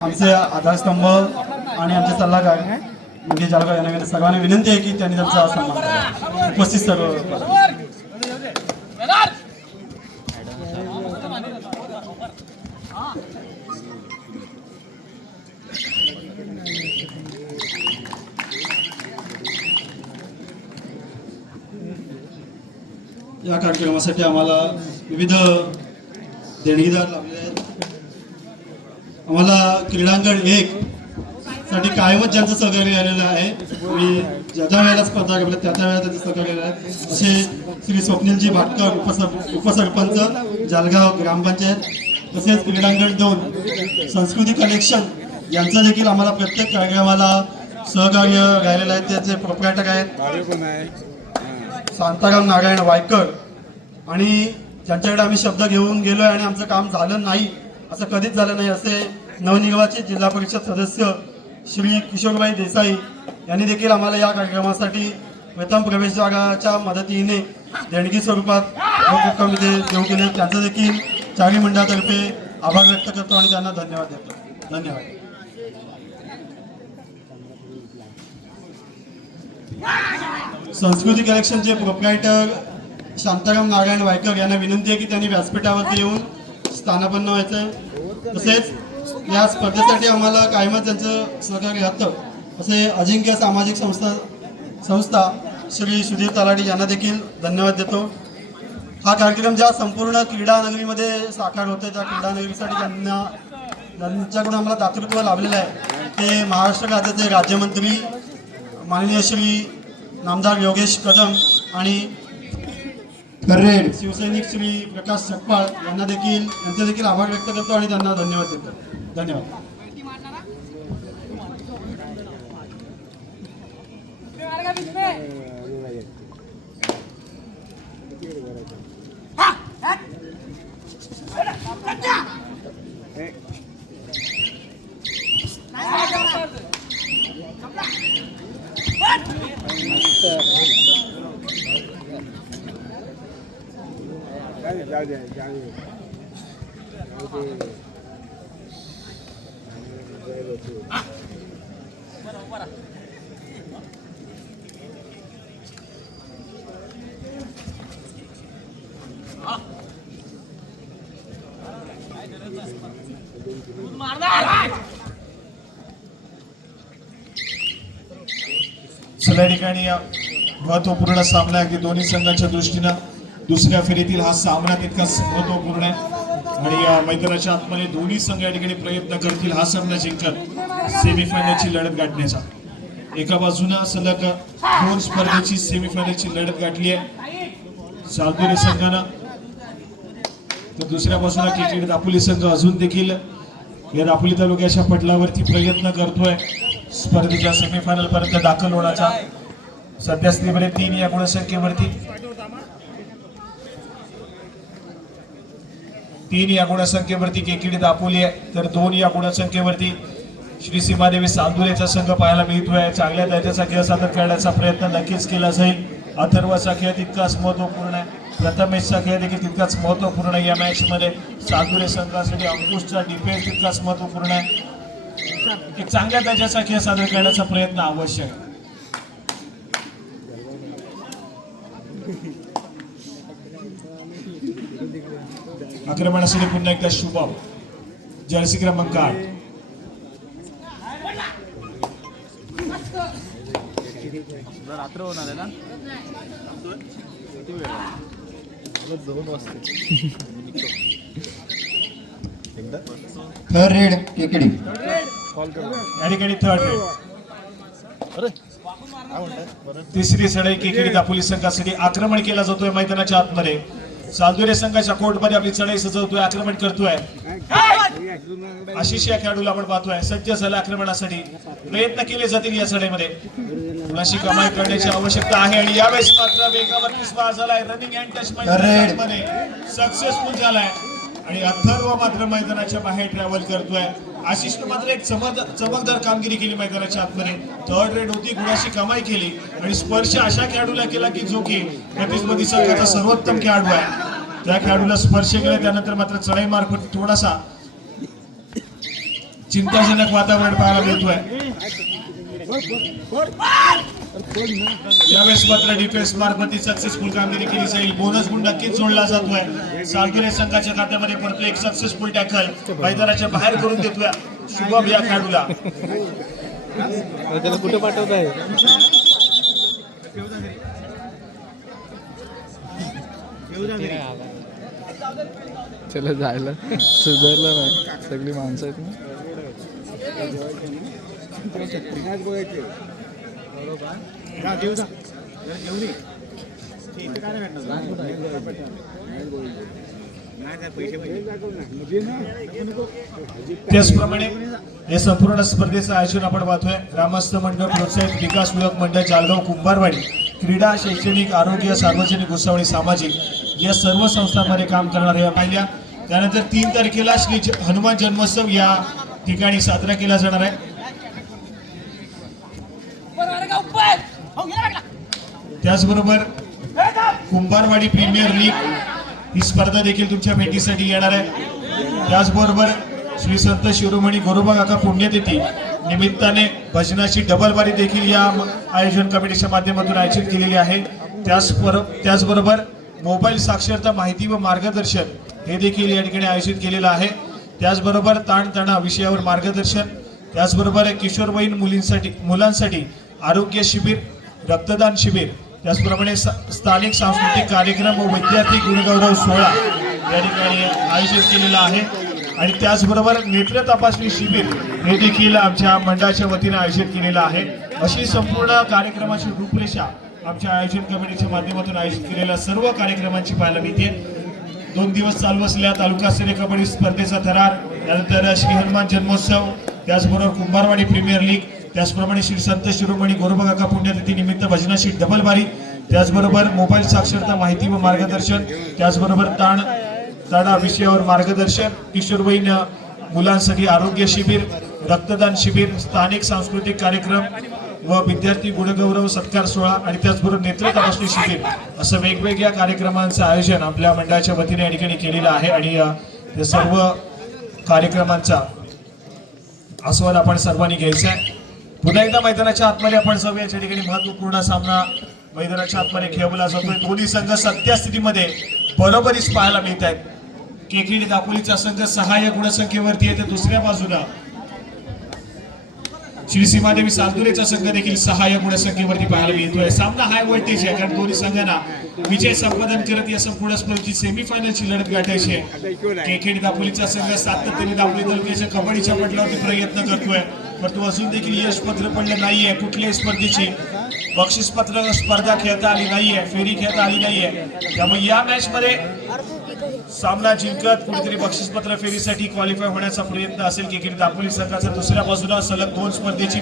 आमचे आधारस्तंभ आणि आमचे सल्लागार म्हणजे जळगाव यांना सर्वांना विनंती आहे की त्यांनी त्यांचा सन्मान करावा. उपस्थित सर्व या कार्यक्रमासाठी आम्हाला विविध देणगीदार लाभले आहेत. आम्हाला क्रीडांगण 1 साठी कायमच ज्यांचं सहकार्य आलेलं आहे, मी ज्या वेळेला स्पर्धा घेतल्या त्या वेळेला त्यांचं सहकार्य आहे, असे श्री स्वप्नीलजी भाटकर उपसरपंच जळगाव ग्रामपंचायत, तसेच क्रीडांगण 2 संस्कृती कलेक्शन यांचं देखील आम्हाला प्रत्येक कार्यक्रमाला सहकार्य राहिलेलं आहे. त्याचे प्रोप्रायटर आहेत शांताराम नारायण वायकर, आणि ज्यांच्याकडे आम्ही शब्द घेऊन गेलोय आणि आमचं काम झालं नाही असं कधीच झालं नाही असे नवनिर्वाचित जिल्हा परिषद सदस्य श्री किशोरबाई देसाई यांनी देखील आम्हाला या कार्यक्रमासाठी प्रथम प्रवेशद्वाराच्या मदतीने देणगी स्वरूपात उपक्रमामध्ये देऊ केले. त्यांचं देखील चारी मंडळातर्फे आभार व्यक्त करतो आणि त्यांना धन्यवाद देतो. धन्यवाद. संस्कृती कलेक्शनचे प्रोप्रायटर शांताराम नारायण वायकर यांना विनंती आहे की त्यांनी व्यासपीठावरती येऊन स्थानापन्न व्हायचं. तसेच या स्पर्धेसाठी आम्हाला कायमच त्यांचं सहकार्य होतं असे अजिंक्य सामाजिक संस्था श्री सुधीर तलाठी यांना देखील धन्यवाद देतो. हा कार्यक्रम ज्या संपूर्ण क्रीडा नगरीमध्ये साकार होतोय त्या क्रीडा नगरीसाठी ज्यांच्याकडून आम्हाला दातृत्व लाभलेलं आहे ते महाराष्ट्र राज्याचे राज्यमंत्री माननीय श्री नामदार योगेश कदम आणि करेड शिवसैनिक श्री प्रकाश सकपाळ यांना देखील यांचे देखील आभार व्यक्त करतो आणि त्यांना धन्यवाद देतो. धन्यवाद. सगळ्या ठिकाणी महत्वपूर्ण सामना आहे की दोन्ही संघाच्या दृष्टीनं दुसऱ्या फेरीतील हा सामना तितकाच महत्वपूर्ण आहे आणि या मैदानाच्या आतमध्ये दोन्ही संघ या ठिकाणी प्रयत्न करतील हा सामना जिंकत सेमीफायनलची लढत गाठण्याचा. एका बाजूला सलग 2 स्पर्धेची सेमीफायनलची लढत गाठली आहे सालदुरे संघानं, तर दुसऱ्या बाजूला केकेडी दापोली संघ अजून देखील या दापोली तालुक्याच्या पटलावरती प्रयत्न करतोय स्पर्धेच्या सेमीफायनल पर्यंत दाखल होण्याचा. सध्या स्थितीमध्ये 3 या गुणसंख्येवरती 3 या गुणसंख्येवरती केकेडी दापोली आहे, तर 2 या गुणसंख्येवरती श्री सीमादेवी सालदुरेचा संघ पाहायला मिळतोय. चांगल्या दर्जाचा खेळ सादर करण्याचा प्रयत्न नक्कीच केला जाईल. अथर्वचा खेळ तितकाच महत्वपूर्ण आहे, प्रथमेशचा खेळ देखील तितकाच महत्वपूर्ण आहे. या मॅच मध्ये सालदुरे संघासाठी अंकुशचा डिफेन्स तितकाच महत्वपूर्ण आहे. एक चांगल्या दर्जाचा खेळ सादर करण्याचा प्रयत्न आवश्यक आहे. आक्रमणासाठी पुन्हा एकदा शुभम जर्सी क्रमांक 8. रात्र होणार आहे ना 2 वाजता. थर्ड रेड केकेडी या ठिकाणी थर्ड रेड. तिसरी सढाई केकेडी दापोली संघासाठी आक्रमण केला जातोय मैदानाच्या आतमध्ये. सालदुरे संघाच्या कोर्टमध्ये आपली चढाई सजवतोय, आक्रमण करतोय. आशिष या खेळाडूला आपण पाहतोय सज्ज झाला आक्रमणासाठी. प्रयत्न केले जातील या चढाईमध्ये, कुणाशी कमाई करण्याची आवश्यकता आहे आणि यावेळेस मात्र वेगावरती स्पार झालाय. रनिंग हँड टच मध्ये सक्सेसफुल झालाय आणि अथर्व मात्र मैदानाच्या बाहेर ट्रॅव्हल करतोय. आशिषने मात्र एक चमकदार कामगिरी केली मैदानाच्या आतमध्ये. थर्ड रेड होती, गुणाशी कमाई केली आणि स्पर्श अशा खेळाडूला केला की जो की प्रतिस्पर्धी संघाचा सर्वोत्तम खेळाडू आहे. त्या खेळाडूला स्पर्श केला, त्यानंतर मात्र चढाई मार्फत थोडासा चिंताजनक वातावरण पाहायला मिळतोय. यावेळेस मात्र डिफेन्स मार्फत सक्सेसफुल कामगिरी केली जाईल. बोनस गुण नक्कीच जोडला जातोय. सालगुरे संघाच्या खात्यामध्ये परत एक सक्सेसफुल टॅकल मैदानाच्या बाहेर करून देतोय शुभम या खेळाडूला. त्याला कुठे पाठवत आहे? त्याला जायला सुधारलं नाही. सगळी माणसं आहेत ना. त्याचप्रमाणे या संपूर्ण स्पर्धेचं आयोजन आपण पाहतोय ग्रामस्थ मंडळ प्रोत्साहित विकास विभाग मंडळ जालगाव कुंभारवाडी क्रीडा शैक्षणिक आरोग्य सार्वजनिक घुसावणी सामाजिक या सर्व संस्थांमध्ये काम करणाऱ्या पाहिल्या. त्यानंतर 3 तारखेला श्री हनुमान जन्मोत्सव या ठिकाणी साजरा केला जाणार आहे. त्याचबरोबर कुंभारवाडी प्रीमियर लीग ही स्पर्धा देखील तुमच्या भेटीसाठी येणार आहे. त्याचबरोबर श्री संत शिरोमणी गोरोबा काका पुण्यतिथी निमित्ताने भजनाची डबल बारी देखील या आयोजन कमिटीच्या माध्यमातून आयोजित केलेली आहे. त्याचबरोबर मोबाईल साक्षरता माहिती व मार्गदर्शन हे देखील या ठिकाणी आयोजित केलेलं आहे. त्याचबरोबर ताणतणाव विषयावर मार्गदर्शन, त्याचबरोबर किशोरवयीन मुलांसाठी आरोग्य शिबिर, रक्तदान शिबिर, त्याचप्रमाणे स्थानिक सांस्कृतिक कार्यक्रम व विद्यार्थी गुणगौरव सोहळा या ठिकाणी आयोजित केलेला आहे. आणि त्याचबरोबर नेत्र तपासणी शिबिर हे देखील आमच्या मंडळाच्या वतीने आयोजित केलेलं आहे. अशी संपूर्ण कार्यक्रमाची रूपरेषा आमच्या आयोजन कमिटीच्या माध्यमातून आयोजित केलेल्या सर्व कार्यक्रमांची पाहायला मिळते. 2 दिवस चालू असलेल्या तालुकास्तरीय कबड्डी स्पर्धेचा थरार, त्यानंतर श्री हनुमान जन्मोत्सव, त्याचबरोबर कुंभारवाडी प्रीमियर लीग, त्याचप्रमाणे श्री संत शिरोमणी गोरोबा काका पुण्यतिथी निमित्त भजनाची डबल बारी, त्याचबरोबर मोबाईल साक्षरता माहिती व मार्गदर्शन, त्याचबरोबर ताणा विषयावर मार्गदर्शन, किशोरवयीन मुलांसाठी आरोग्य शिबिर, रक्तदान शिबिर, स्थानिक सांस्कृतिक कार्यक्रम व विद्यार्थी गुणगौरव सत्कार सोहळा आणि त्याचबरोबर नेत्र तपासणी शिबिर असं वेगवेगळ्या कार्यक्रमांचं आयोजन आपल्या मंडळाच्या वतीने या ठिकाणी केलेलं आहे. आणि त्या सर्व कार्यक्रमांचा आस्वाद आपण सर्वांनी घ्यायचा आहे. पुन्हा एकदा मैदानाच्या आतमध्ये आपण जाऊया. या ठिकाणी महत्वपूर्ण सामना मैदानाच्या आतमध्ये खेळवला जातोय. दोन्ही संघ सद्यस्थितीमध्ये बरोबरीच पाहायला मिळत आहेत. केकेडी दापोलीचा संघ 6 गुणसंख्येवरती आहे, तर दुसऱ्या बाजूला श्री सीमादेवी सालदुरेचा संघ देखील 6 गुणसंख्येवरती पाहायला मिळतोय. सामना हाय व्होल्टेज आहे, कारण दोन्ही संघांना विजय संपादन करत या संपूर्ण स्पर्धेची सेमीफायनलची लढत गाठायची आहे. केकेडी दापोलीचा संघ सातत्याने दापोली तालुक्याच्या कबड्डीच्या पटलावरती प्रयत्न करतोय, परंतु अजून देखील यश पत्र पडलं नाहीये. कुठल्याही स्पर्धेची बक्षीसपत्र स्पर्धा खेळता आली नाहीये, फेरी खेळता आली नाहीये. त्यामुळे या मॅच मध्ये सामना जिंकत कुठेतरी बक्षीसपत्र फेरीसाठी क्वालिफाय होण्याचा प्रयत्न असेल केकेडी दापोली संघाचा. दुसऱ्या बाजूला सलग 2 स्पर्धेची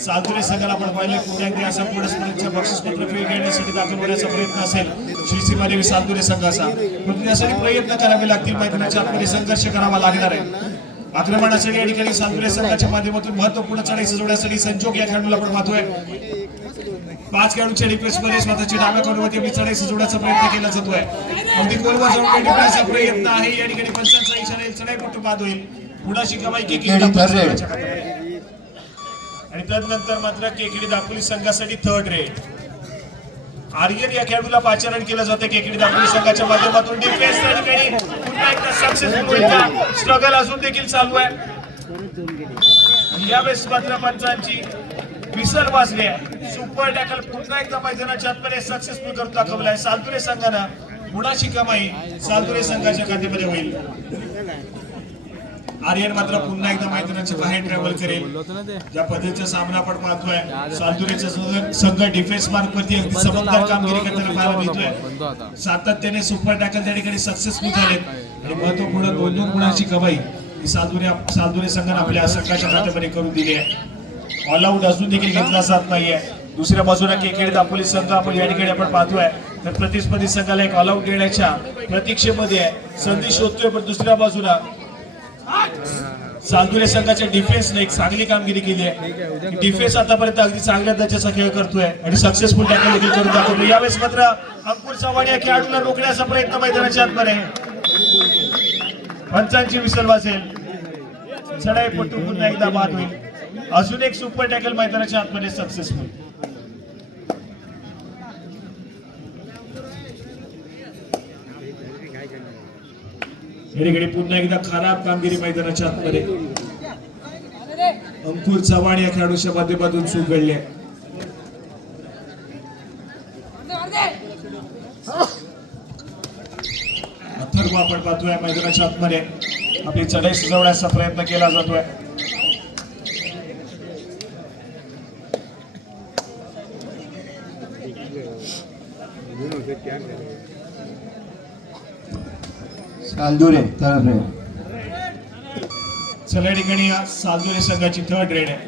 सालदुरे संघाला आपण पाहिले पुन्हा एकदा संपूर्ण स्पर्धेच्या बक्षीसपत्र फेरी घेण्यासाठी दाखल होण्याचा प्रयत्न असेल श्री सीमादेवी सालदुरे संघाचा. परंतु त्यासाठी प्रयत्न करावे लागतील. मैदानाच्या आतमध्ये संघर्ष करावा लागणार आहे. आक्रमणासाठी या ठिकाणी सालदुरे संघाच्या माध्यमातून महत्वपूर्ण चढाई सजवण्यासाठी संजोग या खेळाडूला आपण पाहतोय. 5 खेळाडूंच्या रिक्वेस्ट मध्ये स्वतःची डाव्या कडूवरती आपली चढाई सजवण्याचा प्रयत्न केला जातोय. अगदी गोलवर जाऊन टिपण्याचा प्रयत्न आहे. या ठिकाणी पंचांचा इशारा येईल, चढाई कुठं बाद होईल. पुन्हा शिकाबाई केकेडी आणि तदनंतर मात्र केकेडी दापोली संघासाठी 3rd रेड. आर्यन या खेळाडूला पाचारण केलं जातं केकेडी दापोली संघाच्या माध्यमातून. डिफेन्स या ठिकाणी पुन्हा एकदा सक्सेसफुल स्ट्रगल अजून देखील चालू आहे. यावेळेस मात्र पंचांची विसर वाजली आहे. सुपर टॅकल पुन्हा एकदा मैदानाच्या आतमध्ये सक्सेसफुल करून दाखवलाय. सालदुरे संघानं गुणाची कमाई सालदुरे संघाच्या खात्यामध्ये होईल. आर्यन मात्र पुन्हा एकदा मैदानाच्या बाहेर ट्रॅव्हल करेल. ज्या पद्धतीचा सामना आपण पाहतोय, सालदुरेचा संघ डिफेन्स मार्कवरती अगदी चमकदार कामगिरी करताना पाहायला मिळतोय. सातत्याने सुपर टॅकल त्या ठिकाणी सक्सेसफुल झालेत आणि महत्वपूर्ण 2 गुणाची कमाई ही सालदुरे संघाने आपल्या संघाच्या खात्यामध्ये करून दिली आहे. ऑल आउट अजून देखील घेतला जात नाहीये. दुसऱ्या बाजूला केकेडी दापोली संघ आपण या ठिकाणी आपण पाहतोय, तर प्रतिस्पर्धी संघाला एक ऑल आउट देण्याच्या प्रतीक्षेमध्ये आहे, संधी शोधतोय. पण दुसऱ्या बाजूला सालदुरे संघाच्या डिफेन्सने एक चांगली कामगिरी केली आहे. डिफेन्स आतापर्यंत अगदी चांगल्या दर्जाचा खेळ करतोय आणि सक्सेसफुल टॅकल देखील करून दाखवतोय. यावेळेस मात्र अंकुर चव्हाण या खेळाडूला रोखण्याचा प्रयत्न मैदानाच्या आतमध्ये. पंचांची विसर वाजेल. चढाईपटू पुन्हा एकदा बाद होईल. अजून एक सुपर टॅकल मैदानाच्या आतमध्ये सक्सेसफुल. पुन्हा एकदा खराब कामगिरी मैदानाच्या आतमध्ये. अंकुर चव्हाण या खेळाडूच्या माध्यमातून चूक घडली आहे. अथर्व आपण पाहतोय मैदानाच्या आतमध्ये आपली चढाई सजवण्याचा प्रयत्न केला जातोय. सालदुरे थर्ड रेड. चला या ठिकाणी या सालदुरे संघाची थर्ड रेड आहे.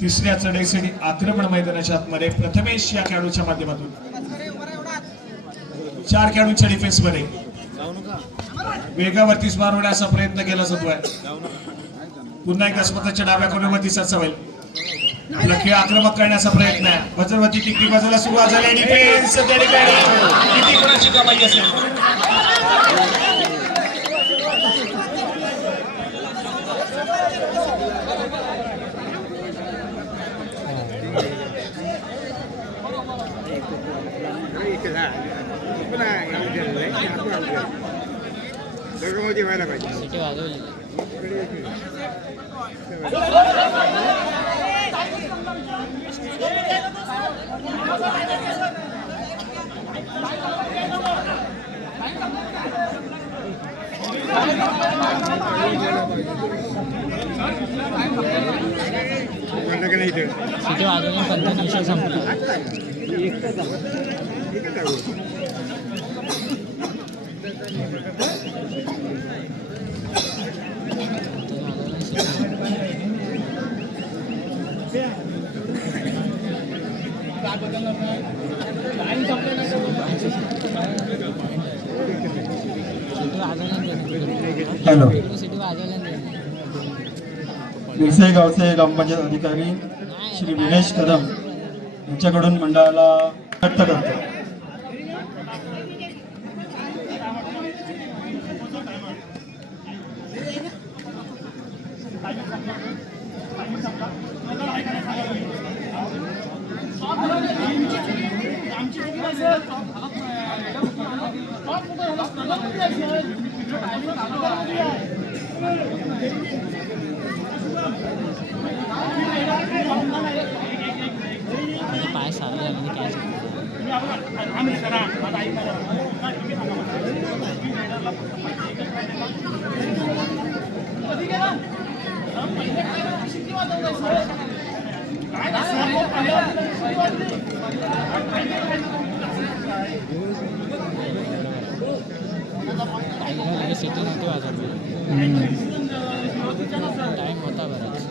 तिसऱ्या चढाईसाठी आक्रमण मैदानाच्या आतमध्ये प्रथमेश या खेळाडूच्या माध्यमातून. 4 खेळाडूंच्या डिफेन्स मध्ये वेगावरती मारवण्याचा प्रयत्न केला जातोय. पुन्हा एकदा स्वतःच्या डाव्या कोणावरती सचवेल. आपला खेळ आक्रमक करण्याचा प्रयत्न आहे. बजरवरती तिकडी बाजूला सुरुवात झाली आणि डिफेन्स त्या ठिकाणी किती कोणाची कमाई असेल. सिटी वाजवून 15 निमिषात संपलं. हॅलो. सिटी वाजवल्या मिरसे गावचे ग्रामपंचायत अधिकारी श्री विनेश कदम यांच्याकडून मंडळाला व्यक्त करतो. पाय सारले म्हणजे काय सिटी नव्हती वाजवली. टाइम होता बराच.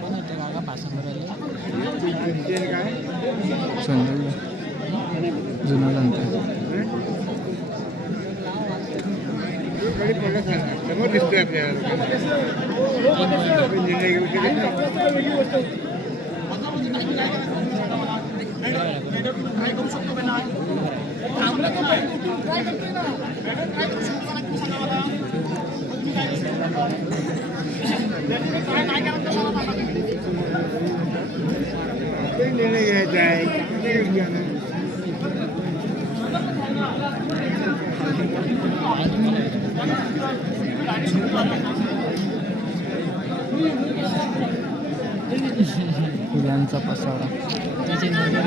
पण होते का पासंबर संजय जुना नंतर समोर दिसतोय आपल्याला. निर्णय घ्यायचा आहे. फुलांचा पसारा. त्याची नजर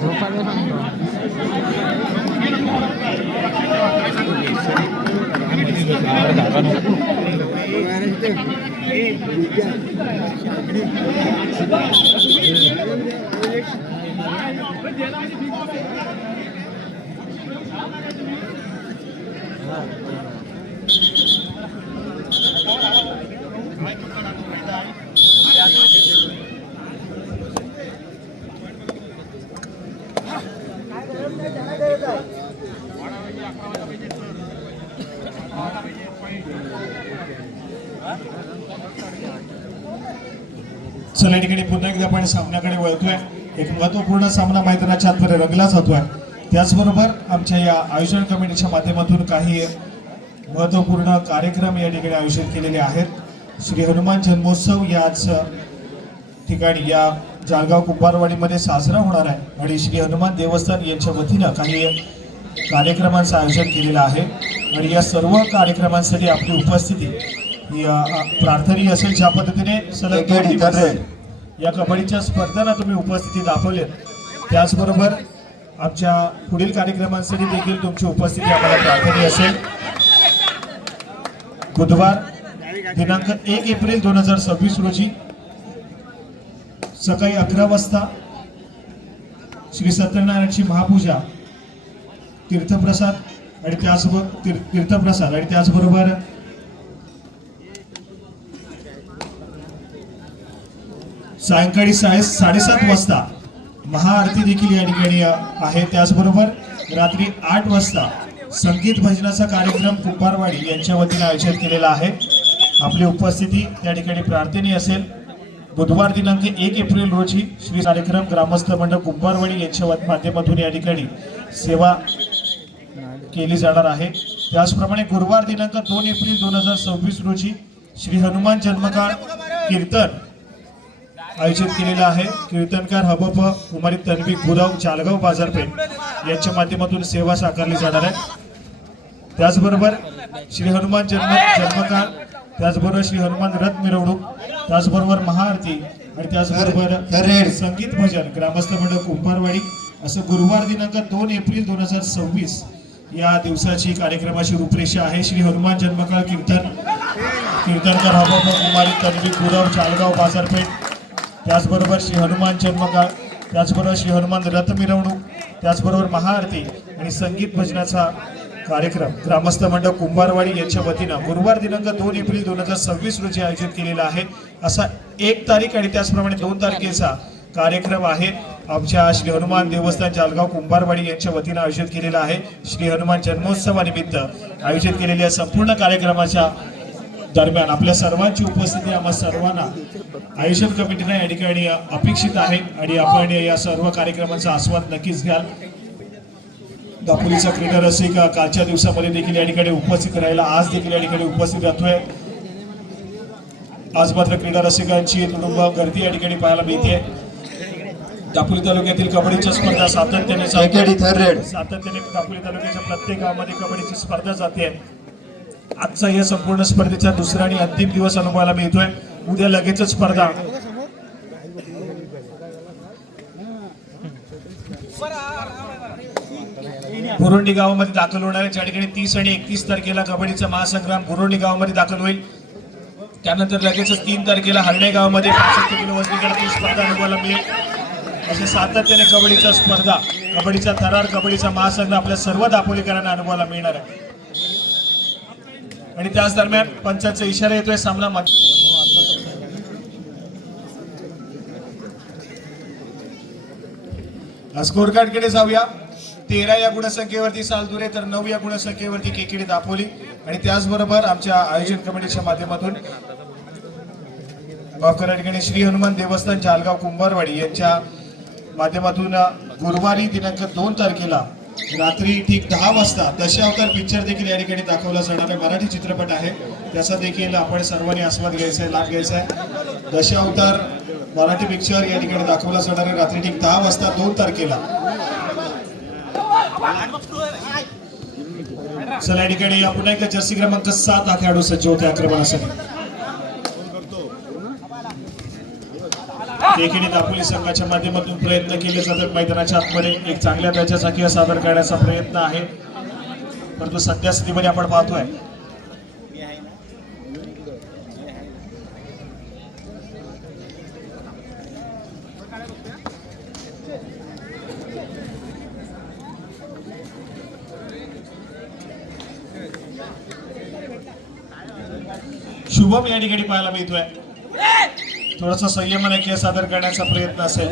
झोपायला सांगतो. चला या ठिकाणी पुन्हा एकदा आपण सामन्याकडे वळतोय. एक महत्वपूर्ण सामना मैदानाच्या आतमध्ये रंगला जातोय. त्याचबरोबर आमच्या या आयोजन कमिटीच्या माध्यमातून काही महत्वपूर्ण कार्यक्रम या ठिकाणी आयोजित केलेले आहेत. श्री हनुमान जन्मोत्सव याच ठिकाणी या जालगाव कुंभारवाडीमध्ये साजरा होणार आहे आणि श्री हनुमान देवस्थान यांच्या वतीनं काही कार्यक्रमांचं आयोजन केलेलं आहे आणि या सर्व कार्यक्रमांसाठी आपली उपस्थिती ही प्रार्थनीय असेल. ज्या पद्धतीने सलग या कबड्डीच्या स्पर्धांना तुम्ही उपस्थिती दाखवली, त्याचबरोबर आमच्या पुढील कार्यक्रमांसाठी देखील तुमची उपस्थिती आम्हाला प्रार्थनीय असेल. बुधवार दिनांक 1 एप्रिल 2026 रोजी सकाळी 11 वाजता श्री सत्यनारायणाची महापूजा, तीर्थप्रसाद आणि त्याचबरोबर सायंकाळी 7:30 वाजता महाआरती देखील या ठिकाणी आहे. त्याचबरोबर रात्री 8 वाजता संगीत भजनाचा कार्यक्रम कुंभारवाडी यांच्या वतीने आयोजित केलेला आहे. आपली उपस्थिती त्या ठिकाणी प्रार्थनीय असेल. बुधवार दिनांक 1 एप्रिल रोजी श्री कार्यक्रम ग्रामस्थ मंडळ कुंभारवाडी यांच्या माध्यमातून या ठिकाणी सेवा केली जाणार आहे. त्याचप्रमाणे गुरुवार दिनांक 2 एप्रिल 2026 रोजी श्री हनुमान जन्मकाळ कीर्तन आयोजित केलेला आहे. कीर्तनकार हबप कुमारी तन्वी गुरव चालगाव बाजारपेठ यांच्या माध्यमातून सेवा साकारली जाणार आहे. त्याचबरोबर श्री हनुमान जन्मकाळ, त्याचबरोबर श्री हनुमान रथ मिरवणूक, त्याचबरोबर महाआरती आणि त्याचबरोबर संगीत भजन ग्रामस्थ मंडळ कुंभारवाडी असं गुरुवार दिनांक 2 एप्रिल 2026 या दिवसाची कार्यक्रमाची रूपरेषा आहे. श्री हनुमान जन्मकाळ कीर्तनकार हबप कुमारी तन्वी गुरव चालगाव बाजारपेठ, त्याचबरोबर श्री हनुमान जन्मकाळ, त्याचबरोबर श्री हनुमान रथ मिरवणूक, त्याचबरोबर महाआरती आणि संगीत भजनाचा कार्यक्रम ग्रामस्थ मंडळ कुंभारवाडी यांच्या वतीनं गुरुवार दिनांक 2 एप्रिल 2026 रोजी आयोजित केलेला आहे. असा 1 तारीख आणि त्याचप्रमाणे 2 तारखेचा कार्यक्रम आहे. आमच्या श्री हनुमान देवस्थान जालगाव कुंभारवाडी यांच्या वतीनं आयोजित केलेला आहे. श्री हनुमान जन्मोत्सवानिमित्त आयोजित केलेल्या संपूर्ण कार्यक्रमाच्या दरम्यान आपल्या सर्वांची उपस्थिती आम्हा सर्वांना आयोजन कमिटीने या ठिकाणी अपेक्षित आहे आणि आपण या सर्व कार्यक्रमांचा आस्वाद नक्कीच घ्याल. दापोलीचा क्रीडा रसिक कालच्या दिवसामध्ये देखील या ठिकाणी उपस्थित राहिला, आज देखील या ठिकाणी उपस्थित राहतोय. आज मात्र क्रीडा रसिकांची तुडुंब गर्दी या ठिकाणी पाहायला मिळते. दापोली तालुक्यातील कबड्डीच्या स्पर्धा सातत्याने दापोली तालुक्याच्या प्रत्येक गावामध्ये कबड्डीची स्पर्धा जाते. आजचा या संपूर्ण स्पर्धेचा दुसरा आणि अंतिम दिवस अनुभवायला मिळतोय. उद्या लगेचच स्पर्धा बुरोंडी गावामध्ये दाखल होणार आहे, ज्या ठिकाणी 30 आणि 31 तारखेला कबड्डीचा महासंग्राम बुरोंडी गावामध्ये दाखल होईल. त्यानंतर लगेचच 3 तारखेला हरणे गावामध्ये 65 किलो वजनीची स्पर्धा अनुभवायला मिळेल. अशा सातत्याने कबड्डीचा स्पर्धा, कबड्डीचा थरार, कबड्डीचा महासंग्राम आपल्या सर्व दापोलीकरांना अनुभवायला मिळणार आहे. आणि त्याच दरम्यान पंचांचा इशारा येतोय. सामना स्कोर कार्ड कडे जाऊया. 13 या गुणसंख्येवरती सालदुरे तर 9 या गुणसंख्येवरती केकेडी दापोली आणि त्याचबरोबर आमच्या आयोजन कमिटीच्या माध्यमातून ठिकाणी श्री हनुमान देवस्थान जालगाव कुंभारवाडी यांच्या माध्यमातून गुरुवारी दिनांक 2 तारखेला रात्री ठीक 10 वाजता दशावतार पिक्चर देखील या ठिकाणी दाखवला जाणार आहे. मराठी चित्रपट आहे, त्याचा देखील आपण सर्वांनी आस्वाद घ्यायचा आहे, लाभ घ्यायचा आहे. दशावतार मराठी पिक्चर या ठिकाणी दाखवला जाणार आहे रात्री ठीक 10 वाजता 2 तारखेला. चला या ठिकाणी पुन्हा एकदा जर्सी क्रमांक 7 हा खेळाडू सज्ज होते आक्रमणासाठी. देखील दापोली संघाच्या माध्यमातून प्रयत्न केले जातात. मैदानाच्या आतमध्ये एक चांगल्या दर्जाचा खेळ सादर करण्याचा प्रयत्न आहे, परंतु सध्या स्थितीमध्ये आपण पाहतोय शुभम या ठिकाणी पाहायला मिळतोय. थोडासा संयमाने खेळ सादर करण्याचा प्रयत्न असेल.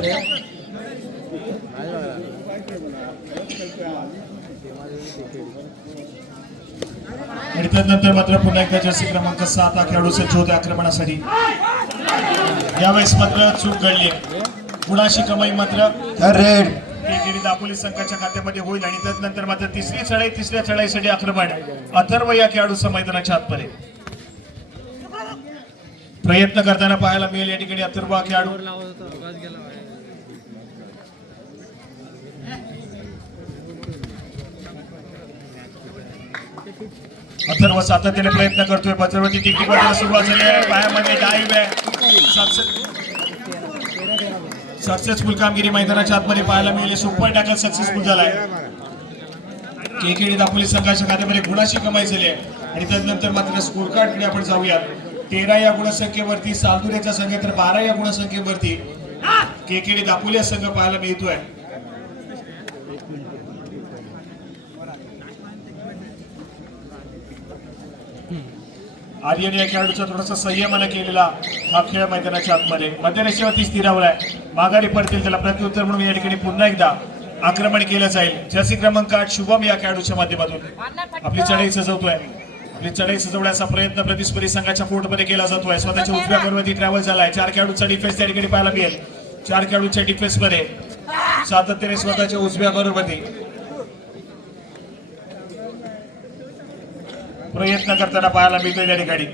आणि त्यानंतर मात्र पुन्हा एकदा जर्सी क्रमांक 7 हा खेळाडू सज्ज होते आक्रमणासाठी. यावेळेस मात्र चूक घडली. गुणाशी कमाई मात्र रेड केकेडी दापोली संघाच्या खात्यामध्ये होईल. आणि त्यानंतर मात्र तिसऱ्या चढाईसाठी आक्रमण अथर्व या खेळाडूचं मैदानाच्या आतमध्ये प्रयत्न करताना पाहायला मिळेल. या ठिकाणी अथर्व हा खेळाडू अथर्व सातत्याने प्रयत्न करतोय. बजरवती टिकटिक वाटायला सुरुवात झाली आहे. पायामध्ये डाईव्ह आहे. सक्सेसफुल कामगिरी मैदानाच्या आतमध्ये पाहायला मिळेल. सुपर टॅकल सक्सेसफुल झालाय. केकेडी दापोली संघाच्या खात्यामध्ये गुणाची कमाई झाली आहे. आणि त्यानंतर मात्र स्कोर कार्ड कडे आपण जाऊयात. 13 या गुणसंख्येवरती सालदुरेचा संघ तर 12 या गुणसंख्येवरती केकेडी दापोली संघ पाहायला मिळतोय. आर्यन या खेळाडूचा थोडासा संयमाने केलेला हा खेळ मैदानाच्या आतमध्ये मध्यरेषेवरती स्थिरावलाय. माघारी पडतील त्याला प्रत्युत्तर म्हणून या ठिकाणी पुन्हा एकदा आक्रमण केलं जाईल. जर्सी क्रमांक 8 शुभम या खेळाडूच्या माध्यमातून आपली चढाई सजवतोय. आपली चढाई सजवण्याचा प्रयत्न प्रतिस्पर्धी संघाच्या कोर्टमध्ये केला जातोय. स्वतःच्या उजव्या कॉर्नरवरती ट्रॅव्हल झालाय. 4 खेळाडूंचा डिफेन्स त्या ठिकाणी पाहायला मिळेल. 4 खेळाडूंच्या डिफेन्स मध्ये सातत्याने स्वतःच्या उजव्या कॉर्नरवरती प्रयत्न करताना पाहायला मिळतोय. त्या ठिकाणी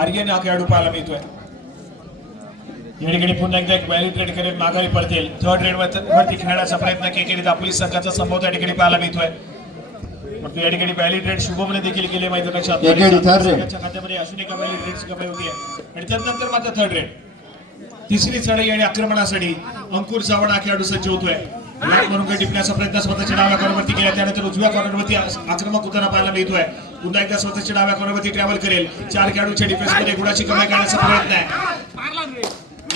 आर्यन हा खेळाडू पाहायला मिळतोय. या ठिकाणी पुन्हा एकदा एक व्हॅलिड रेड करेल. माघारी पडतील. थर्ड रेड वरती खेळण्याचा प्रयत्न केकेडी दापोली संघाचा संभव त्या ठिकाणी पाहायला मिळतोय. पण या ठिकाणी व्हॅलिड रेड शुभमने देखील केले मैदानाच्या खात्यामध्ये अजून एका व्हॅलिड रेडची कमाई होती. आणि त्यानंतर मात्र थर्ड रेड तिसरी चढाई आणि आक्रमणासाठी अंकुर चव्हाण हा खेळाडू सज्ज होतोय. म्हणून काही टिपण्याचा प्रयत्न स्वतःच्या डाव्या कॉर्नरवरती केला. त्यानंतर उजव्या कॉर्नरवरती आक्रमक होताना पाहायला मिळतोय. पुन्हा एकदा स्वतःच्या डाव्या कॉर्नरवरती ट्रॅव्हल करेल. 4 खेळाडूच्या डिफेन्स मध्ये गुणाची कमाई करण्याचा प्रयत्न आहे.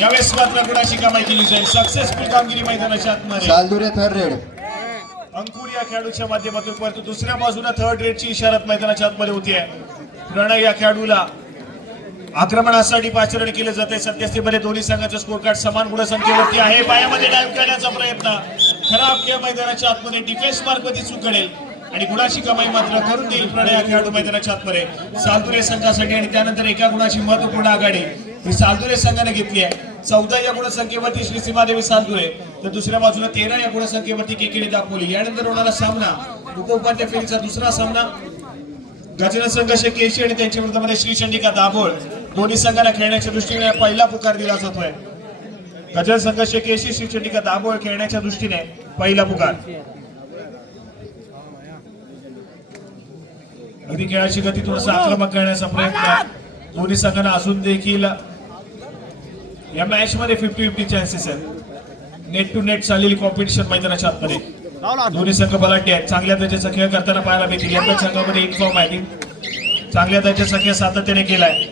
यावेळेस मात्र गुणाची कमाई केली जाईल. सक्सेसफुल कामगिरी मैदानाच्या आतमध्ये सालदुरे थर्ड रेड अंकुर या खेळाडूच्या माध्यमातून. परंतु दुसऱ्या बाजूला थर्ड रेडची इशारत मैदानाच्या आतमध्ये होतीये. प्रणय या खेळाडूला आक्रमणासाठी पाचारण केलं जाते. सद्यस्थितीमध्ये दोन्ही संघाचा स्कोर कार्ड समान गुणसंख्येवरती आहे. पायामध्ये डाईव्ह करण्याचा प्रयत्न खराब खेळ मैदानाच्या आतमध्ये डिफेन्स मार्कमध्ये चूक घडेल आणि गुणाची कमाई मात्र करून देईल प्रणय या खेळाडू मैदानाच्या आतमध्ये सालदुरे संघासाठी. आणि त्यानंतर एका गुणाची महत्वपूर्ण आघाडी ही सालदुरे संघाने घेतली आहे. 14 या गुणसंख्येवरती श्री सीमादेवी सालदुरे तर दुसऱ्या बाजूला 13 या गुणसंख्येवरती केकेडी दापोली. यानंतर होणारा सामना उपउपांत्य फेरीचा दुसरा सामना गजानन संघ केशी आणि त्यांच्या विरोधामध्ये श्री चंडिका दाभोळ. दोन्ही संघांना खेळण्याच्या दृष्टीने पहिला पुकार दिला जातोय. गजानन संघ केशी श्री चंडिका दाभोळ खेळण्याच्या दृष्टीने पहिला पुकार. अगदी खेळाची गती थोडंसं आक्रमक करण्याचा प्रयत्न दोन्ही संघांना अजून देखील या मॅच मध्ये 50-50 चान्सेस आहेत. नेट टू नेट चाललेली कॉम्पिटिशन मैदानाच्या आतमध्ये दोन्ही संघ बलाढ्य आहेत. चांगल्या दर्जाचा खेळ करताना पाहायला मिळतील. या संघामध्ये एक फॉर्म आहे. चांगल्या दर्जाचा खेळ सातत्याने केलाय.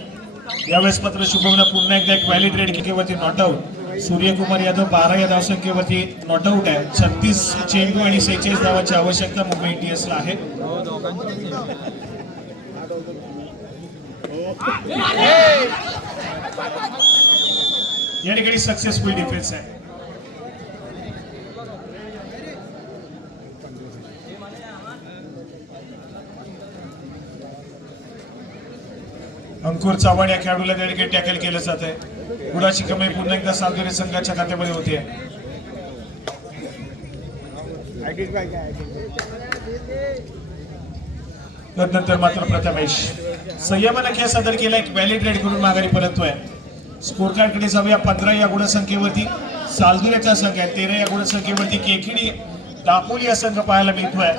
यावेळेस मात्र शुभमला पुन्हा एकदा एक व्हॅलिड रेड किकेवरती नॉट आउट. सूर्यकुमार यादव 12 या धावसंख्येवरती नॉट आउट आहे. 36 चेंडू आणि 46 धावांची आवश्यकता मुंबई इंडियन्सला आहे. या ठिकाणी सक्सेसफुल डिफेन्स आहे. अंकुर चव्हाण या खेळाडूला त्या ठिकाणी टॅकल केलं जात आहे. गुणाची कमाई पुन्हा एकदा सालदुरे संघाच्या खात्यामध्ये होती आहे. त्यानंतर मात्र प्रथमेश संयमाने खेळ सादर केला. एक व्हॅलिड रेड करून माघारी परततोय. स्कोर कार्ड कडे जाऊया. 15 या गुणसंख्येवरती सालदुरेचा संघ आहे. 13 या गुणसंख्येवरती केकेडी दापोली हा संघ पाहायला मिळतोय.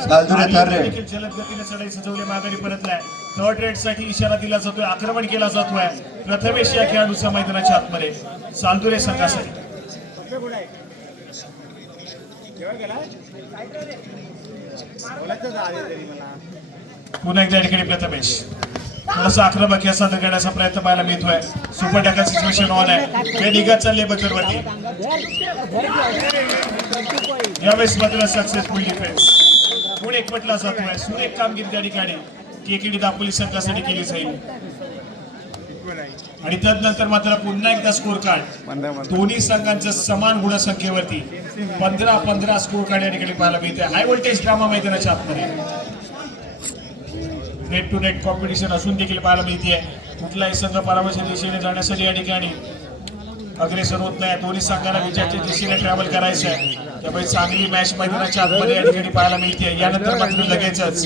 देखील जलद गतीने चढाई सजवली माघारी परतलाय. थर्ड रेड साठी इशारा दिला जातोय. आक्रमण केला जातोय. प्रथमेश या खेळाडूचा मैदानाच्या आतमध्ये सालदुरे संघासाठी. पुन्हा एकदा या ठिकाणी प्रथमेश थोडासा आक्रमक या सादर करण्याचा प्रयत्न पाहायला मिळतोय. सुपर टॅकल सिच्युएशन ऑन आहे. हे निघत चालले बजरवरती. यावेळेस मात्र सक्सेसफुल डिफेन्स पुढे एकवटला जातोय. सुरेख कामगिरी त्या ठिकाणी केकेडी दापोली संघासाठी केली जाईल. आणि त्यानंतर मात्र पुन्हा एकदा स्कोर कार्ड दोन्ही संघांच्या समान गुणसंख्येवरती 15-15 स्कोर कार्ड या ठिकाणी पाहायला मिळते. हाय व्होल्टेज ड्रामा मैदानाच्या आतमध्ये नेट टू नेट कॉम्पिटिशन असून देखील पाहायला मिळते. कुठलाही संघ पराभवाच्या दिशेने जाण्यासाठी या ठिकाणी अग्रेसर होत नाही. दोन्ही संघाला विजयाच्या दिशेने ट्रॅव्हल करायचं आहे. त्यामुळे चांगली मॅच मैदानाच्या आतमध्ये या ठिकाणी पाहायला मिळते. यानंतर मात्र लगेचच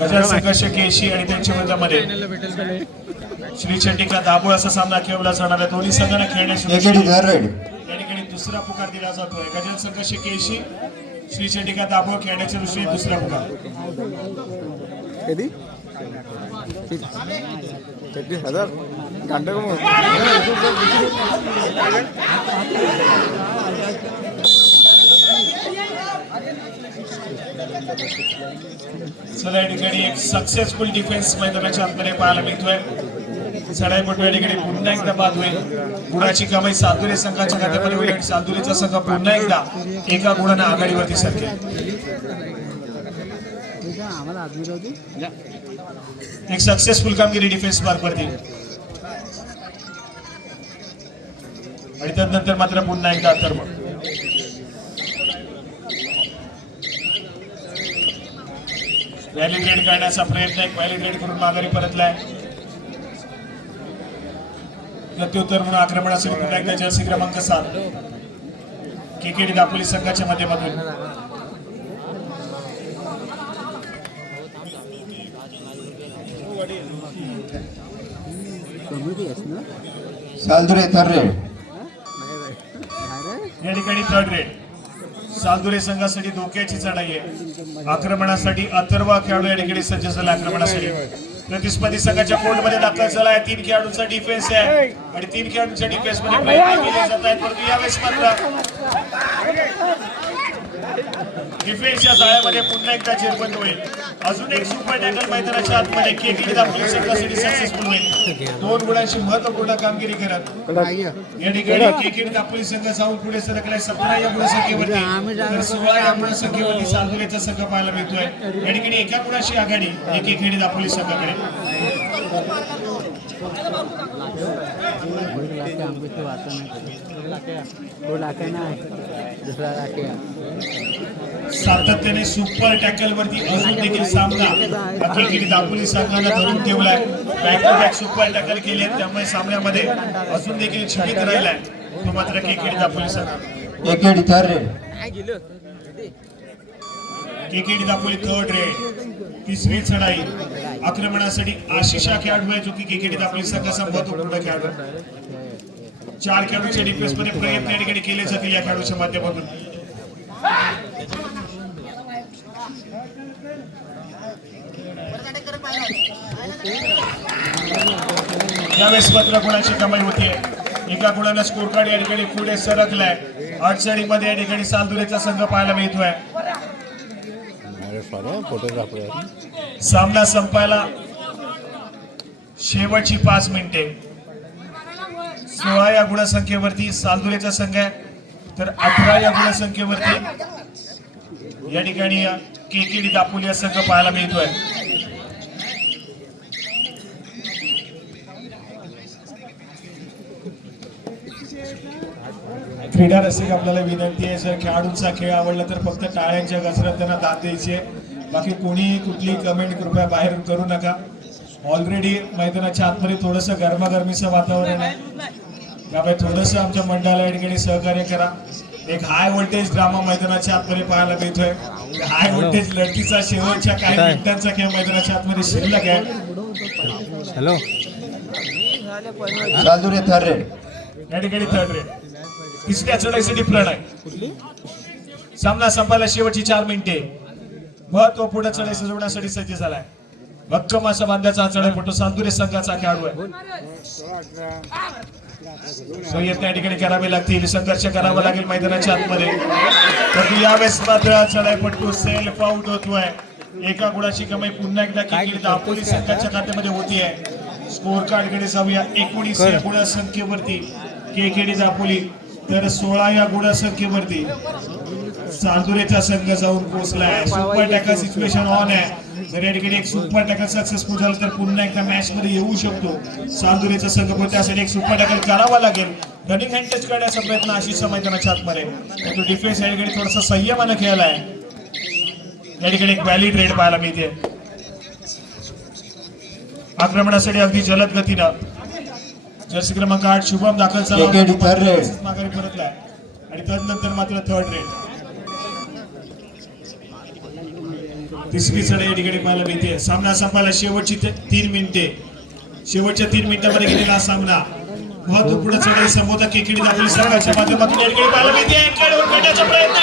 गजर संघर्ष केशी आणि त्यांच्या मध्यामध्ये श्री चंडिका दाभोळ असा सामना खेळवला जाणार आहे. दोन्ही संघांना खेळण्यासाठी या ठिकाणी दुसरा पुकार दिला जातोय. गजर संघर्ष केशी श्री चंडिका दाभोळ खेळण्याच्या दृष्टीने दुसरा पुकार. कधी 30,000 घंटा कमवतो. चला या ठिकाणी एक सक्सेसफुल डिफेन्स मैदानाच्या आतमध्ये पाहायला मिळतोय. चढाईपटू या ठिकाणी पुन्हा एकदा बाद होईल. गुणाची कमाई सालदुरे संघाच्या खात्यामध्ये होईल आणि सालदुरेचा संघ पुन्हा एकदा एका गुणाने आघाडीवरती सरकेल. एक सक्सेसफुल कामगिरी डिफेन्स मार्कवरती आणि त्यानंतर मात्र पुन्हा एकदा तर व्हॅलिडेट करण्याचा प्रयत्न एक व्हॅलिडेट करून माघारी परतलाय. प्रत्युत्तर म्हणून आक्रमणासाठी पुन्हा एकदा जर्सी क्रमांक 7 केकेडी दापोली संघाच्या माध्यमातून सालदुरे थर्ड रेड या ठिकाणी थर्ड रेड. सालदुरे संघासाठी धोक्याची चढाई आहे. आक्रमणासाठी अथर्व खेळाडू या ठिकाणी सज्ज झाला. आक्रमणासाठी प्रतिस्पर्धी संघाच्या कोर्टमध्ये दाखल झाला आहे. 3 खेळाडूंचा डिफेन्स आहे आणि 3 खेळाडूंच्या डिफेन्स मध्ये प्रयत्न केले जात आहेत. परंतु यावेळेस मात्र डिफेन्सच्या जाळ्यामध्ये पुन्हा एकदा चेरबंद होईल. अजून एक सुपर टॅकल मैदानाच्या आतमध्ये केकेडी दापोली संघासाठी सक्सेसफुल होईल. 2 गुणांची महत्वपूर्ण कामगिरी करत या ठिकाणी केकेडी दापोली संघ जाऊन पुढे सरकलाय 17 या गुणसंख्येवरती तर 16 या गुणसंख्येवरती सालदुरेचा संघ पाहायला मिळतोय. या ठिकाणी एका गुणाची आघाडी केकेडी दापोली संघाकडे. सातत्याने सुपर टॅकल वरती अजून देखील सामना केकेडी दापोली संघाने धरून ठेवलाय. Back to back super tackle केले त्यामुळे सामन्यामध्ये अजून देखील जीवित राहिलाय तो मात्र केकेडी दापोली संघ. KKD third red KKD Dapoli third red. तिसरी चढाई आक्रमणासाठी आशिषा खेळाडू आहे जो की केकेडी दापोली संघाचा महत्वपूर्ण खेळाडू. 4 खेळाडूंच्या डिफेन्स मध्ये प्रयत्न या ठिकाणी केले जातील या खेळाडूच्या माध्यमातून. यावेळेस मात्र गुणाची कमाई होतीये. एका गुणानं स्कोर कार्ड या ठिकाणी पुढे सरकलाय. अडचणीमध्ये या ठिकाणी सालदुरेचा संघ पाहायला मिळतोय. सामना संपायला शेवटची 5 मिनिटे. 16 या गुणसंख्येवरती सालदुरेचा संघ आहे तर 18 या गुणसंख्येवरती या ठिकाणी केकेडी दापोली हा संघ पाहायला मिळतोय. क्रीडा रसिक आपल्याला विनंती आहे जर खेळाडूंचा खेळ आवडला तर फक्त टाळ्यांच्या गजरात त्यांना दाद द्यायची. बाकी कोणी कुठली कमेंट कृपया बाहेर करू नका. ऑलरेडी मैदानाच्या आतमध्ये थोडंसं गरमागरमीचं वातावरण आहे त्यामुळे थोडंसं आमच्या मंडळाला या ठिकाणी सहकार्य करा. एक हाय व्होल्टेज ड्रामा मैदानाच्या आतमध्ये पाहायला मिळतोय. हाय व्होल्टेज लढतीचा शेवटच्या काही मिनिटांचा खेळ मैदानाच्या आतमध्ये शिल्लक आहे. हॅलो सालदुरे थर्ड रेड या ठिकाणी थर्ड रेड. तिसऱ्या चढाईसाठी प्रण आहे. सामना संपायला शेवटची 4 मिनिटे. महत्व पुढे चढाई सजवण्यासाठी सज्ज झालाय. भक्कम असा बांध्याचा चढाईपटू सालदुरे संघाचा खेळाडू आहे. संयम त्या ठिकाणी करावे लागतील, संघर्ष करावा लागेल मैदानाच्या आतमध्ये. परंतु यावेळेस मात्र चढाईपट्टू सेल्फ आउट होतोय. एका गुणाची कमाई पुन्हा एकदा केली दापोली संघाच्या खात्यामध्ये होतीये. स्कोर कार्ड कडे जाऊया. 19 या गुणसंख्येवरती केकेडी दापोली, तर 16 या गुणसंख्येवरती चांदुरेचा संघ जाऊन पोहोचलाय. सुपर टॅकल सिच्युएशन ऑन आहे. जर या ठिकाणी एक सुपर टॅकल सक्सेसफुल झालं तर पुन्हा एकदा मॅच मध्ये येऊ शकतो चांदुरेचा संघ, पण त्यासाठी एक सुपर टॅकल करावा लागेल. रनिंग हँड टच करण्याचा प्रयत्न आशिष मैदानाच्या आतमध्ये, तो डिफेन्स या ठिकाणी थोडासा संयमानं खेळलाय. या ठिकाणी एक व्हॅलिड रेड पाहायला मिळते. आक्रमणासाठी अगदी जलद गतीनं जर्सी क्रमांक 8 शुभम दाखल झाला, माघारी परतलाय आणि तदनंतर मात्र थर्ड रेड. तिसरी चढाई या ठिकाणी पाहायला मिळते. सामना संपायला शेवटची 3 मिनिटे. शेवटच्या 3 मिनिटांमध्ये गेलेला हा सामना महत्वपूर्ण चढाई संबोधक केकेडी दापोली संघाच्या माध्यमातून या ठिकाणी पाहायला मिळते. खेळून काढण्याचा प्रयत्न.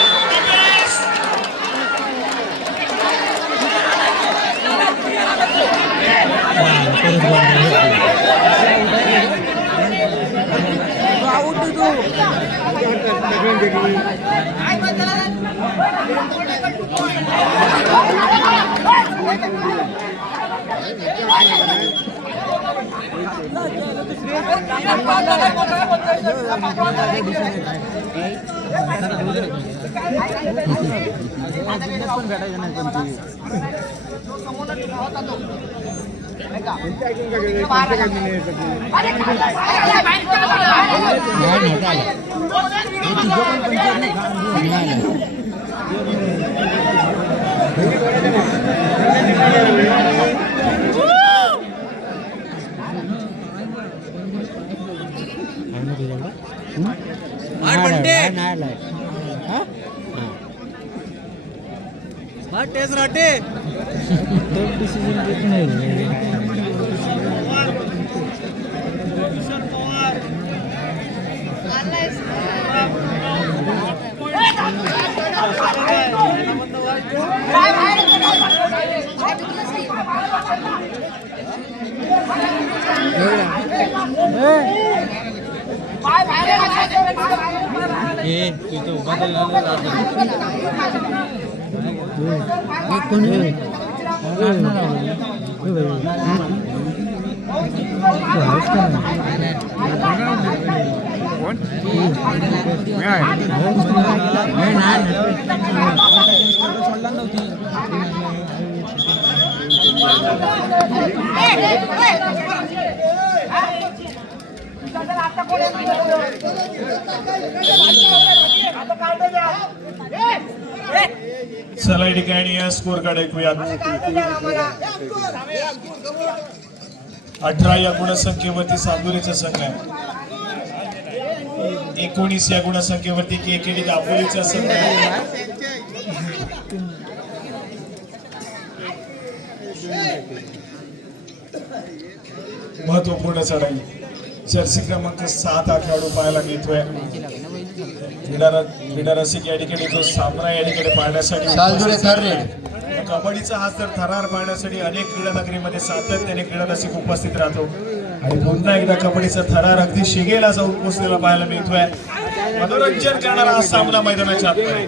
डिसिजन घेत नाही. तू उभा चला या ठिकाणी स्कोर कार्ड ऐकूयात. 18 या गुणसंख्येवरती चांदुरेचा संघ आहे. 19 या गुणसंख्येवरती केकेडी दापोलीचा संघ आहे. महत्वपूर्ण चढाई. जर्सी क्रमांक 7 हा खेळाडू पाहायला मिळतोय. क्रीडा रसिक या ठिकाणी जो सामना या ठिकाणी पाहण्यासाठी कबड्डीचा हा तर थरार पाहण्यासाठी अनेक क्रीडा नगरीमध्ये सातत्याने क्रीडा रसिक उपस्थित राहतो आणि पुन्हा एकदा कबड्डीचा थरार अगदी शिगेला जाऊन पोहोचलेला पाहायला मिळतोय. मनोरंजन करणारा हा सामना मैदानाच्या आतमध्ये.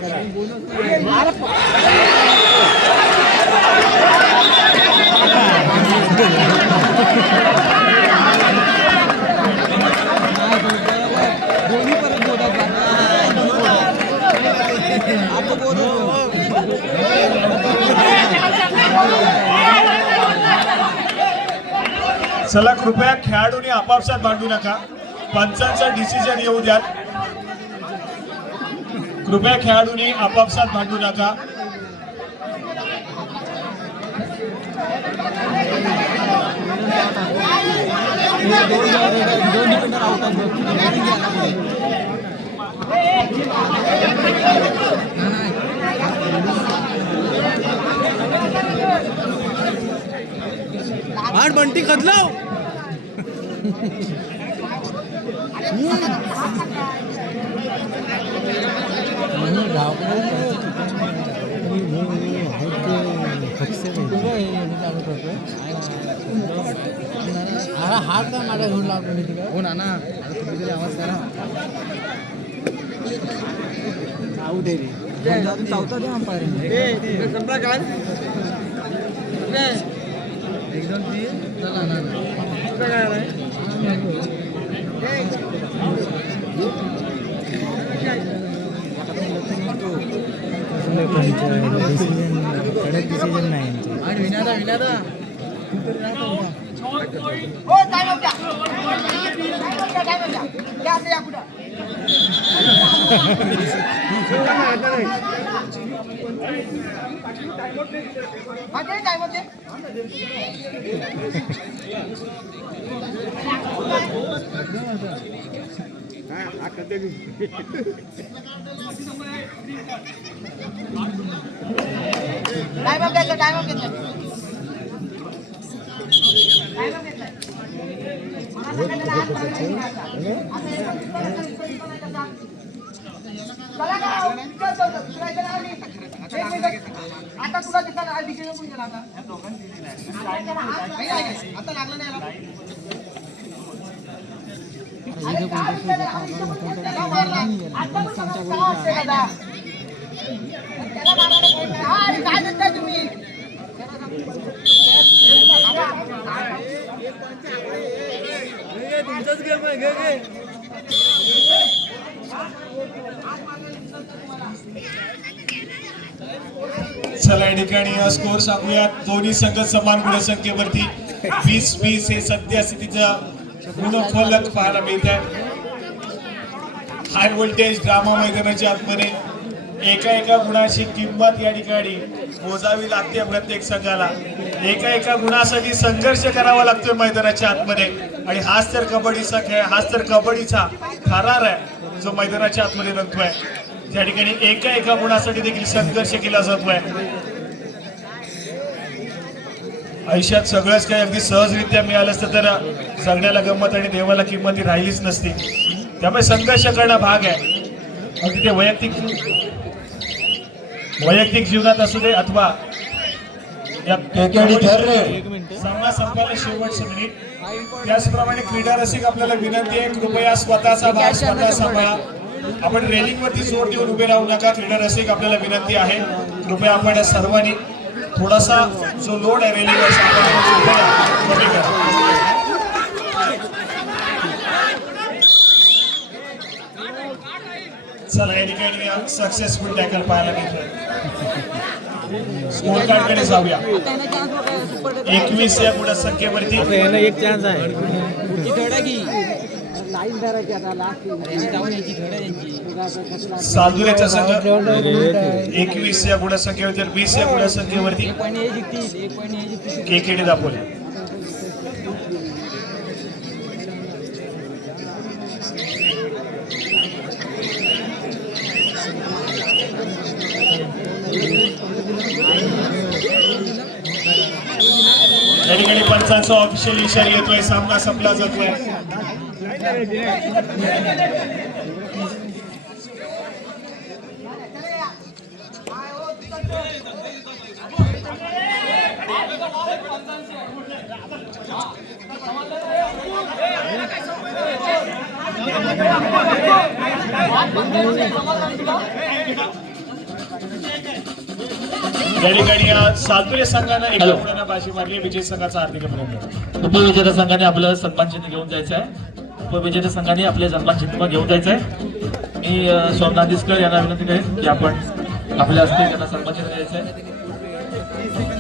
चला कृपया खेळाडूंनी आपापसात भांडू नका. पंचांचा डिसिजन येऊ द्या. कृपया खेळाडूंनी आपापसात भांडू नका. आठ बंटी खदलाव हात का माझ्या घेऊन लावतो हो ना. आवाज करा आऊट आहे रे अजून चौथा द्या अंपायर एक दोन तीन कडक डिसिजन नाही विनादा आता तुला तिथं डिसिजन कोण केला आता लागलं नाही काय देताय तुम्ही तुमचाच गेम आहे घे चला या ठिकाणी स्कोर सांगूया. दोन्ही संघ समान गुणसंख्येवरती 20-20 हे सध्या स्थितीचा गुणफलक पाहायला मिळत आहे. हाय व्होल्टेज ड्रामा मैदानाच्या आतमध्ये एका गुणाची किंमत या ठिकाणी मोजावी लागते प्रत्येक संघाला. एका गुणासाठी संघर्ष करावा लागतोय मैदानाच्या आतमध्ये. आणि हाच तर कबड्डीचा खेळ, हाच तर कबड्डीचा थरार आहे जो मैदानाच्या आतमध्ये रंगतोय. त्या ठिकाणी एका गुणासाठी देखील संघर्ष केला जातोय. आयुष्यात सगळंच काही अगदी सहजरित्या मिळालं असतं तर जगण्याला गंमत आणि देवाला किंमत ही राहिलीच नसती. त्यामुळे संघर्ष करणं भाग आहे. अगदी ते वैयक्तिक जीवनात असू दे अथवा सामना संपायला शेवटचे मिनिट. त्याचप्रमाणे क्रीडा रसिक आपल्याला विनंती आहे, कृपया स्वतःचा भाग स्वतः सांभाळा. आपण रेलिंगवरती जोर देऊन उभे राहू नका. क्रीडा रसिक आपल्याला विनंती आहे, कृपया आपण सर्वांनी थोडासा जो लोड आहे रेलिंगवर कमी करा. चला या ठिकाणी सक्सेसफुल टॅकल पाहायला मिळतोय. स्कोर कार्ड कडे जाऊया. 21 या गुणसंख्येवरती एक चान्स आहे सालदुरेचा संघ 21 या गुणसंख्येवरती 20 या गुणसंख्येवरती केकेडी दापोली. या ठिकाणी पंचांचा ऑफिशियल इशारा येतोय, सामना संपला जातोय. या ठिकाणी सालतुरे संघानं एका गुणांना बाजी मारली. विजय संघाचा हार्दिक अभिनंदन. उपविजेत्या संघाने आपलं सन्मान चिन्ह घेऊन जायचं आहे. उपविजेत्या संघाने आपले सन्मान चिन्ह घेऊन जायचं आहे. मी स्वप्नादिस्कर यांना विनंती करेन की आपण आपल्या हस्ते त्यांना सन्मान चिन्ह द्यायचं आहे.